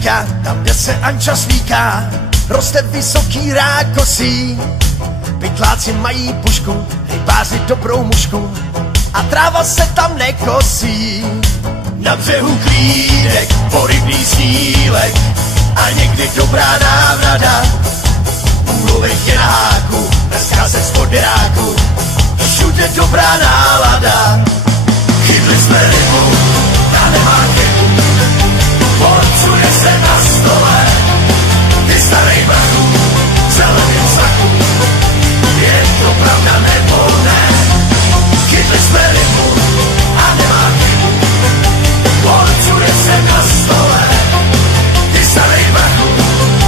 říká, tam, kde se Anča slíká, roste vysoký rákosí. Pytláci mají pušku, rybáři dobrou mušku a tráva se tam nekosí. Na břehu klídek, porybný snílek a někdy dobrá návrada. Úlovek je na háku, dneska se z podběráku, všude dobrá nálada. Chytli jsme rybu, ta nemá chybu, porcuje se na stole. Ty starej brachu, v zeleném saku, je to pravda nebo ne? Chytli jsme rybu a nemá chybu, porcuje se na stole. Ty starej brachu,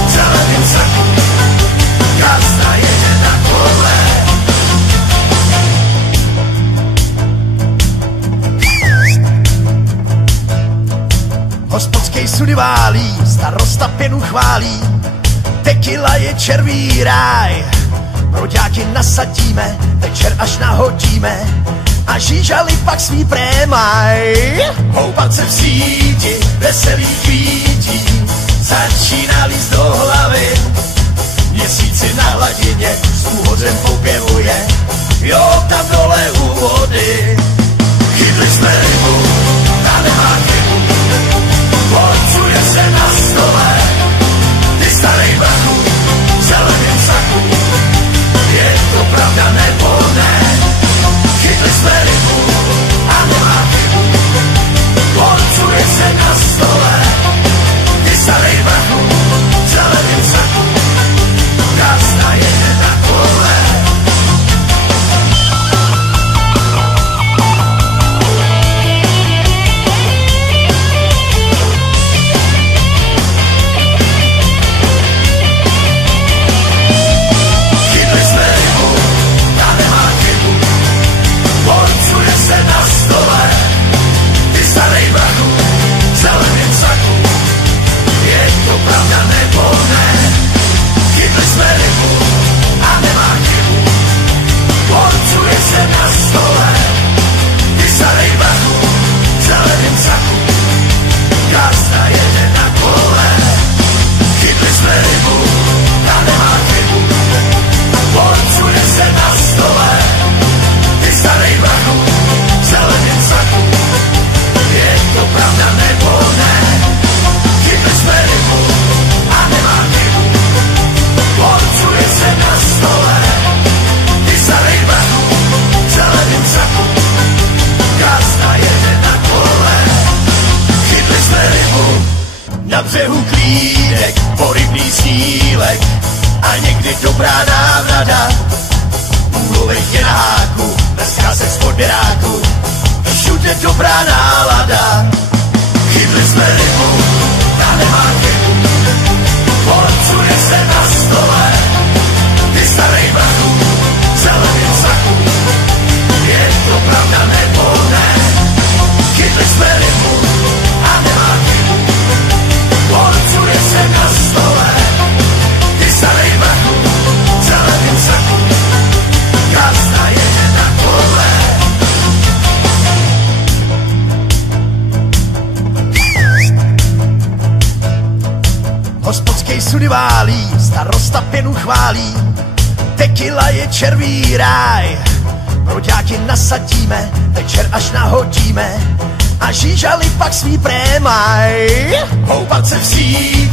v zeleném saku, gazda jede na kole. Hospodskej sudy válí, starosta pěnu chválí, tequila je červí ráj. Broďáky nasadíme, večer až nahodíme a žížali pak svý prémaj. Houpat se v síti, veselý kvítí, začíná líst do hlavy. Měsíci na hladině s úhořem popěvuje, jo, tam dole u vody. Chytli jsme rybu, ta nemá chybu, porcuje se na stole. Ty starej brachu, v zeleném saku, je to pravda nebo ne? Chytli jsme rybu a nemá chybu, porcuje se na stole. Ty starej brachu, v zeleném saku, gazda jede na kole. Na břehu klídek, porybný snílek a někdy dobrá návrada. Úlovek je na háku, dneska se z podběráku, všude dobrá nálada. Chytli jsme rybu, ta nemá chybu, porcuje se na stole. Ty starej brachu, v zeleném saku, je to pravda nebo ne? Chytli jsme rybu a nemá chybu, porcuje se na stole. Ty starej brachu, v zeleném saku, gazda jede na kole. Hospodskej sudy válí, starosta pěnu chválí, tequila je červí ráj. Broďáky nasadíme, večer až nahodíme a žížali pak svý prémaj. Houpat se v síti,